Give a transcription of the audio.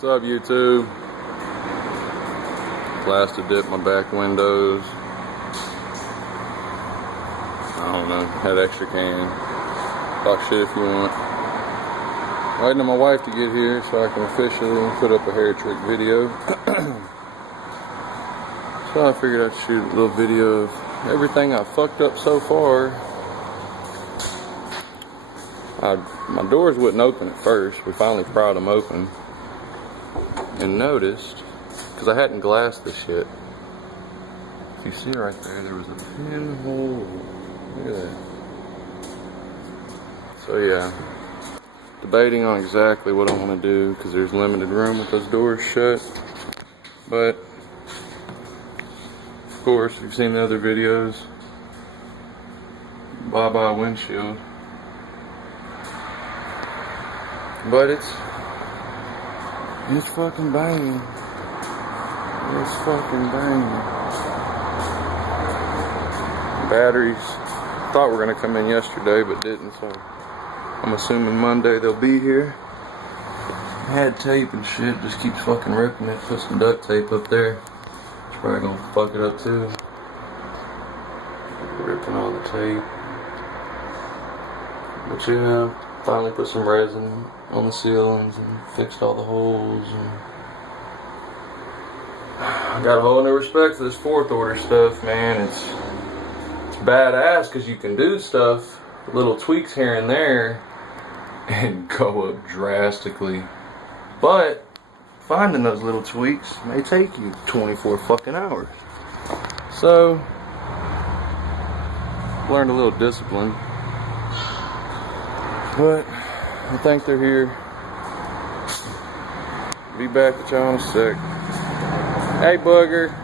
What's up, YouTube? Plastic dip my back windows. I don't know, had extra can. Talk shit if you want. Waiting on my wife to get here so I can officially put up a hair trick video. So I figured I'd shoot a little video of everything I fucked up so far. My doors wouldn't open at first. We finally pried them open and noticed, because I hadn't glassed this shit. If you see right there, there was a pinhole. Look at that. So yeah, debating on exactly what I want to do because there's limited room with those doors shut. But of course, if you've seen the other videos, bye-bye windshield. But it's fucking banging. It's fucking banging. Batteries thought were gonna come in yesterday, but didn't. So I'm assuming Monday they'll be here. I had tape and shit, just keeps fucking ripping it. Put some duct tape up there. It's probably gonna fuck it up too. Ripping all the tape. But yeah, finally put some resin on the ceilings and fixed all the holes. And I got a whole new respect for this fourth order stuff, man. It's badass because you can do stuff, little tweaks here and there, and go up drastically. But finding those little tweaks may take you 24 fucking hours. So learned a little discipline. But I think they're here. Be back at y'all in a sec. Hey, booger.